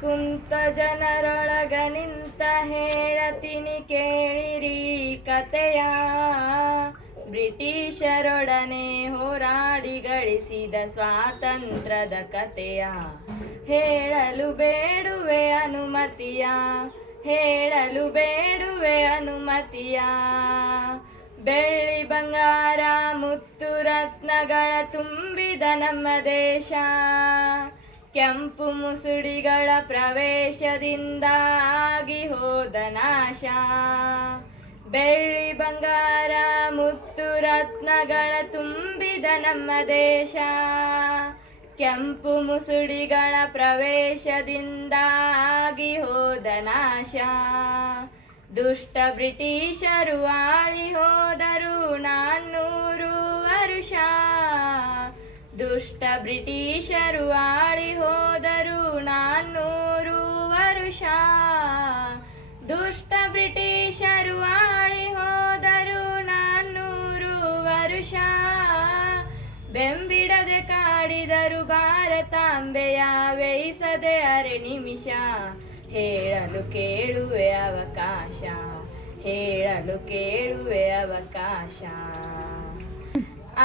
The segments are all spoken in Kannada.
ಕುಂತ ಜನರೊಳಗ ನಿಂತ ಹೇಳತೀನಿ ಕೇಳಿರಿ ಕತೆಯ. ಬ್ರಿಟಿಷರೊಡನೆ ಹೋರಾಡಿ ಗಳಿಸಿದ ಸ್ವಾತಂತ್ರ್ಯದ ಕತೆಯ. ಹೇಳಲು ಬೇಡುವೆ ಅನುಮತಿಯ, ಹೇಳಲು ಬೇಡುವೆ ಅನುಮತಿಯ. ಬೆಳ್ಳಿ ಬಂಗಾರ ಮುತ್ತು ರತ್ನಗಳ ತುಂಬಿದ ನಮ್ಮ ದೇಶ, ಕೆಂಪು ಮುಸುಡಿಗಳ ಪ್ರವೇಶದಿಂದ ಆಗಿ ಹೋದ ನಾಶ. ಬೆಳ್ಳಿ ಬಂಗಾರ ಮುತ್ತು ರತ್ನಗಳ ತುಂಬಿದ ನಮ್ಮ ದೇಶ, ಕೆಂಪು ಮುಸುಡಿಗಳ ಪ್ರವೇಶದಿಂದ ಆಗಿ ಹೋದ ನಾಶ. ದುಷ್ಟ ಬ್ರಿಟಿಷರು ಆಳಿ ಹೋದರು 400 ವರುಷ, ದುಷ್ಟ ಬ್ರಿಟಿಷರು ಆಳಿ ಹೋದರು 400 ವರುಷ. ದುಷ್ಟ ಬ್ರಿಟಿಷರು ಆಳಿ ಹೋದರು 400 ವರುಷ. ಬೆಂಬಿಡದೆ ಕಾಡಿದರು ಭಾರತಾಂಬೆಯ, ಬೇಯಿಸದೆ ಅರೆ ನಿಮಿಷ. ಹೇಳಲು ಕೇಳುವೆ ಅವಕಾಶ, ಹೇಳಲು ಕೇಳುವೆ ಅವಕಾಶ.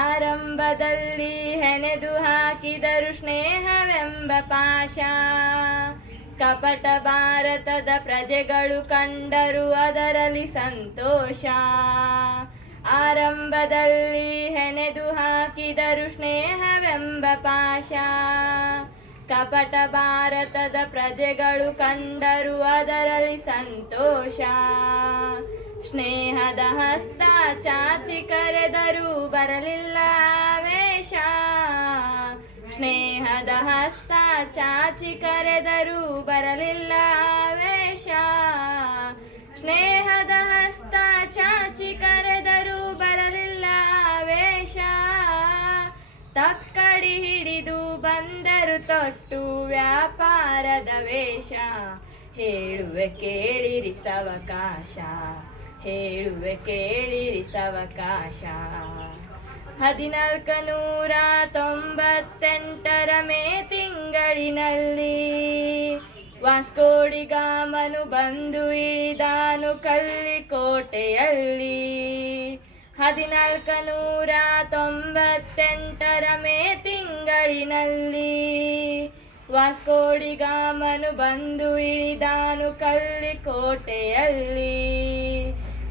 ಆರಂಭದಲ್ಲಿ ಹೆಣೆದು ಹಾಕಿದರು ಸ್ನೇಹವೆಂಬ ಪಾಶ, ಕಪಟ ಭಾರತದ ಪ್ರಜೆಗಳು ಕಂಡರು ಅದರಲ್ಲಿ ಸಂತೋಷ. ಆರಂಭದಲ್ಲಿ ಹೆಣೆದು ಹಾಕಿದರು ಸ್ನೇಹವೆಂಬ ಪಾಶ, ಕಪಟ ಭಾರತದ ಪ್ರಜೆಗಳು ಕಂಡರು ಅದರಲ್ಲಿ ಸಂತೋಷ. ಸ್ನೇಹದ ಹಸ್ತ ಚಾಚಿ ಕರೆದರೂ ಬರಲಿಲ್ಲ ಆವೇಶ, ಸ್ನೇಹದ ಹಸ್ತ ಚಾಚಿ ಕರೆದರೂ ಬರಲಿಲ್ಲ ಆವೇಶ. ಸ್ನೇಹದ ಹಸ್ತ ಚಾಚಿ ಕರೆದರೂ ಬರಲಿಲ್ಲ ಆವೇಶ. ತಕ್ಕಡಿ ಹಿಡಿದು ಬಂದರು ತೊಟ್ಟು ವ್ಯಾಪಾರದ ವೇಷ. ಹೇಳುವೆ ಕೇಳಿರಿ ಸವಕಾಶ, ಹೇಳುವೆ ಕೇಳಿರಿ ಸವಕಾಶ. 1498 ಮೇ ತಿಂಗಳಿನಲ್ಲಿ ವಾಸ್ಕೋಡಿ ಗಾಮನು ಬಂದು ಇಳಿದಾನು ಕಲ್ಲಿಕೋಟೆಯಲ್ಲಿ. 1498 ಮೇ ತಿಂಗಳಿನಲ್ಲಿ ವಾಸ್ಕೋಡಿ ಗಾಮನು ಬಂದು ಇಳಿದಾನು ಕಲ್ಲಿಕೋಟೆಯಲ್ಲಿ.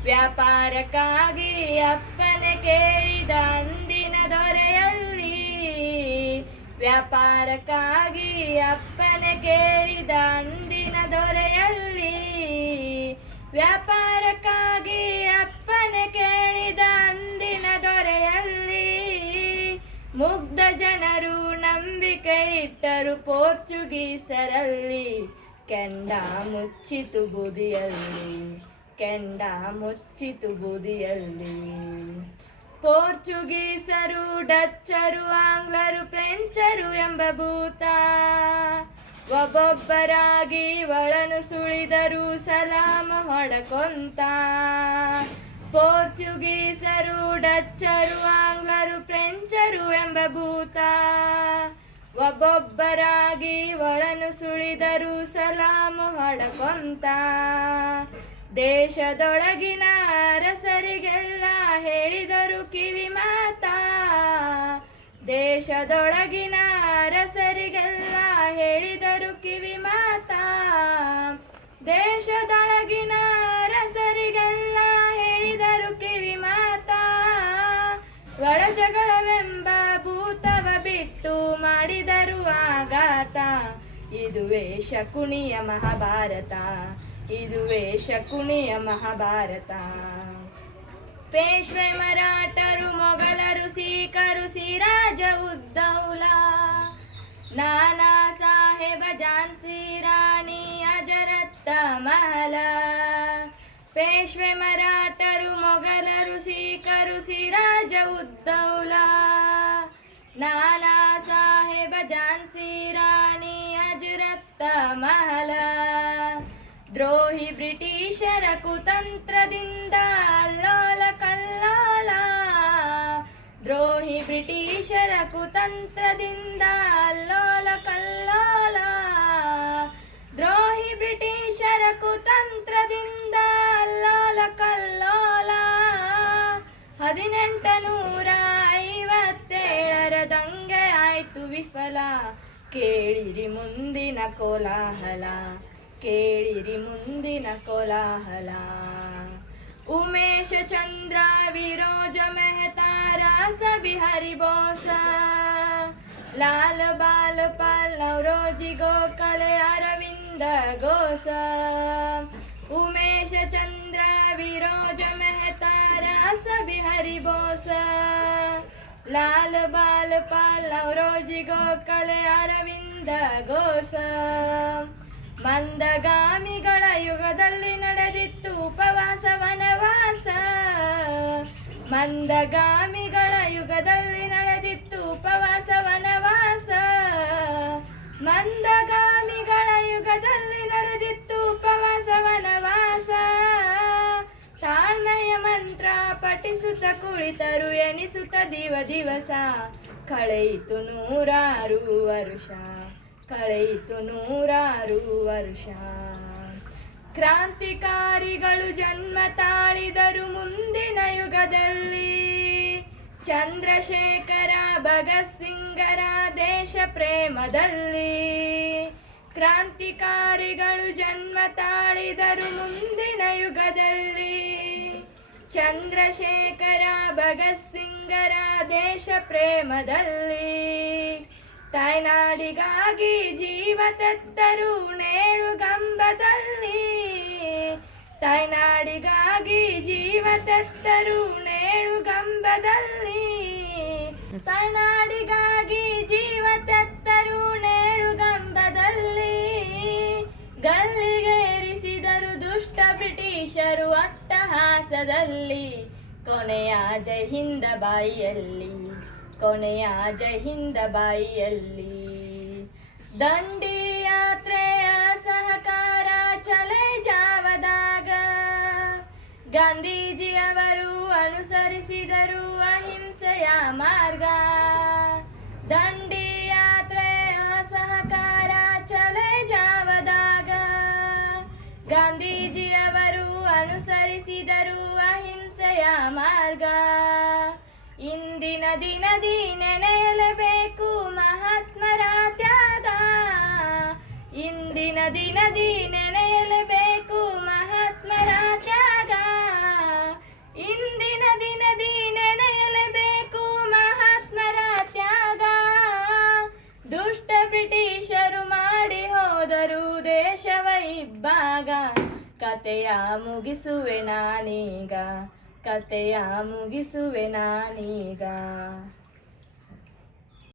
ವ್ಯಾಪಾರಕ್ಕಾಗಿ ಅಪ್ಪನೆ ಕೇಳಿದ ಅಂದಿನ ದೊರೆಯಲ್ಲಿ, ವ್ಯಾಪಾರಕ್ಕಾಗಿ ಅಪ್ಪನೆ ಕೇಳಿದ ಅಂದಿನ ದೊರೆಯಲ್ಲಿ. ವ್ಯಾಪಾರಕ್ಕಾಗಿ ಅಪ್ಪನೆ ಕೇಳಿದ ಅಂದಿನ ದೊರೆಯಲ್ಲಿ. ಮುಗ್ಧ ಜನರು ನಂಬಿಕೆ ಇಟ್ಟರು ಪೋರ್ಚುಗೀಸರಲ್ಲಿ, ಕೆಂಡ ಮುಚ್ಚಿತು ಬುದಿಯಲ್ಲಿ, ಕೆಂಡ ಮುಚ್ಚಿತು ಬುದಿಯಲ್ಲಿ. ಪೋರ್ಚುಗೀಸರು ಡಚ್ಚರು ಆಂಗ್ಲರು ಫ್ರೆಂಚರು ಎಂಬ ಭೂತ ಒಬ್ಬೊಬ್ಬರಾಗಿ ಒಳನು ಸುಳಿದರು ಸಲಾಮ ಹೊಡಕೊಂತ. ಪೋರ್ಚುಗೀಸರು ಡಚ್ಚರು ಆಂಗ್ಲರು ಫ್ರೆಂಚರು ಎಂಬ ಭೂತ ಒಬ್ಬೊಬ್ಬರಾಗಿ ಒಳನು ಸುಳಿದರು ಸಲಾಮ ಹೊಡಕೊಂತ. ದೇಶದೊಳಗಿನ ಅರಸರಿಗೆಲ್ಲ ಹೇಳಿದರು ಕಿವಿ ಮಾತಾ, ದೇಶದೊಳಗಿನ ಅರಸರಿಗೆಲ್ಲ ಹೇಳಿದರು ಕಿವಿ ಮಾತಾ. ದೇಶದೊಳಗಿನ ಅರಸರಿಗೆಲ್ಲ ಹೇಳಿದರು ಕಿವಿ ಮಾತಾ. ಒಳಜಗಳವೆಂಬ ಭೂತವ ಬಿಟ್ಟು ಮಾಡಿದರು ಆಘಾತ. ಇದುವೇ ಶಕುನಿಯ ಮಹಾಭಾರತ, ಇದುವೇ ಶಕುನಿಯ ಮಹಾಭಾರತ. ಪೇಶ್ವೆ ಮರಾಠರು ಮೊಘಲರು ಸಿಖರು ಸಿರಾಜ ಉದ್ದೌಲಾ, ನಾನಾ ಸಾಹೇಬ ಝಾನ್ಸಿ ರಾಣಿ ಅಜರತ್ತ ಮಹಲ. ಪೇಶ್ವೆ ಮರಾಠರು ಮೊಘಲರು ಸಿಖರು ಸಿರಾಜ ಉದ್ದೌಲಾ, ನಾನಾ ಸಾಹೇಬ ಝಾನ್ಸಿ ರಾಣಿ ಅಜರತ್ತ ಮಹಲ. ದ್ರೋಹಿ ಬ್ರಿಟಿಷರ ಕುತಂತ್ರದಿಂದ ಅಲ್ಲೋಲ ಕಲ್ಲೋಲ, ದ್ರೋಹಿ ಬ್ರಿಟಿಷರ ಕುತಂತ್ರದಿಂದ ಅಲ್ಲೋಲ ಕಲ್ಲೋಲ. 1857ರ ದಂಗೆ ಆಯ್ತು ವಿಫಲ. ಕೇಳಿರಿ ಮುಂದಿನ ಕೋಲಾಹಲ, ಕೇಳಿರಿ ಮುಂದಿನ ಕೋಲಾಹಲ. ಉಮೇಶ ಚಂದ್ರ ವಿರೋಜ ಮೆಹತಾ ರಾಸ ಬಿಹಾರಿ ಬೋಸ, ಲಾಲ್ ಬಾಲ್ ಪಾಲ್ ನವರೋಜಿ ಗೋಖಲೆ ಅರವಿಂದ ಘೋಷ. ಉಮೇಶ ಚಂದ್ರ ವಿರೋಜ ಮೆಹತಾ ರಾಸ ಬಿಹಾರಿ ಬೋಸ, ಲಾಲ್ ಬಾಲ್ ಪಾಲ್ ನವರೋಜಿ ಗೋಖಲೆ ಅರವಿಂದ ಘೋಷ. ಮಂದಗಾಮಿಗಳ ಯುಗದಲ್ಲಿ ನಡೆದಿತ್ತು ಉಪವಾಸ ವನವಾಸ, ಮಂದಗಾಮಿಗಳ ಯುಗದಲ್ಲಿ ನಡೆದಿತ್ತು ಉಪವಾಸ ವನವಾಸ, ಮಂದಗಾಮಿಗಳ ಯುಗದಲ್ಲಿ ನಡೆದಿತ್ತು ಉಪವಾಸ ವನವಾಸ. ತಾಳ್ಮೆಯ ಮಂತ್ರ ಪಠಿಸುತ್ತ ಕುಳಿತರು ಎನಿಸುತ್ತ ದಿವಸ, ಕಳೆಯಿತು 100 ವರುಷ, ಕಳೆಯಿತು 100 ವರುಷ. ಕ್ರಾಂತಿಕಾರಿಗಳು ಜನ್ಮ ತಾಳಿದರು ಮುಂದಿನ ಯುಗದಲ್ಲಿ, ಚಂದ್ರಶೇಖರ ಭಗತ್ ಸಿಂಗರ ದೇಶ ಪ್ರೇಮದಲ್ಲಿ. ಕ್ರಾಂತಿಕಾರಿಗಳು ಜನ್ಮ ತಾಳಿದರು ಮುಂದಿನ ಯುಗದಲ್ಲಿ, ಚಂದ್ರಶೇಖರ ಭಗತ್ ಸಿಂಗರ ದೇಶ ಪ್ರೇಮದಲ್ಲಿ. ತಾಯ್ನಾಡಿಗಾಗಿ ಜೀವ ತೆತ್ತರು ನೇಣುಗಂಬದಲ್ಲಿ, ತಾಯ್ನಾಡಿಗಾಗಿ ಜೀವ ತೆತ್ತರು ನೇಣುಗಂಬದಲ್ಲಿ, ತಾಯ್ನಾಡಿಗಾಗಿ ಜೀವ ತೆತ್ತರು ನೇಣುಗಂಬದಲ್ಲಿ. ಗಲ್ಲಿಗೇರಿಸಿದರು ದುಷ್ಟ ಬ್ರಿಟಿಷರು ಅಟ್ಟಹಾಸದಲ್ಲಿ, ಕೊನೆಯ ಜೈ ಹಿಂದ ಬಾಯಿಯಲ್ಲಿ, ಕೊನೆಯ ಜೈ ಹಿಂದ ಬಾಯಿಯಲ್ಲಿ. ದಂಡಿ ಯಾತ್ರೆಯ ಸಹಕಾರ ಚಲೆ ಜಾವದಾಗ, ಗಾಂಧೀಜಿಯವರು ಅನುಸರಿಸಿದರು ಅಹಿಂಸೆಯ ಮಾರ್ಗ. ದಂಡಿ ಯಾತ್ರೆಯ ಸಹಕಾರ ಚಲೆ ಜಾವದಾಗ, ಗಾಂಧೀಜಿಯವರು ಅನುಸರಿಸಿದರು ಅಹಿಂಸೆಯ ಮಾರ್ಗ. ಇಂದಿನ ದಿನದಿ ನೆನೆಯಲೇಬೇಕು ಮಹಾತ್ಮರ ತ್ಯಾಗ, ಇಂದಿನ ದಿನದಿ ನೆನೆಯಲೇಬೇಕು ಮಹಾತ್ಮರ ತ್ಯಾಗ, ಇಂದಿನ ದಿನದಿ ನೆನೆಯಲೇಬೇಕು ಮಹಾತ್ಮರ ತ್ಯಾಗ. ದುಷ್ಟ ಬ್ರಿಟಿಷರು ಮಾಡಿ ಹೋದರು ದೇಶವ ಇಬ್ಬಾಗ, ಕತೆಯ ಮುಗಿಸುವೆ ನಾನೀಗ, ಕತೆಯ ಮುಗಿಸುವೆ ನಾನೀಗ.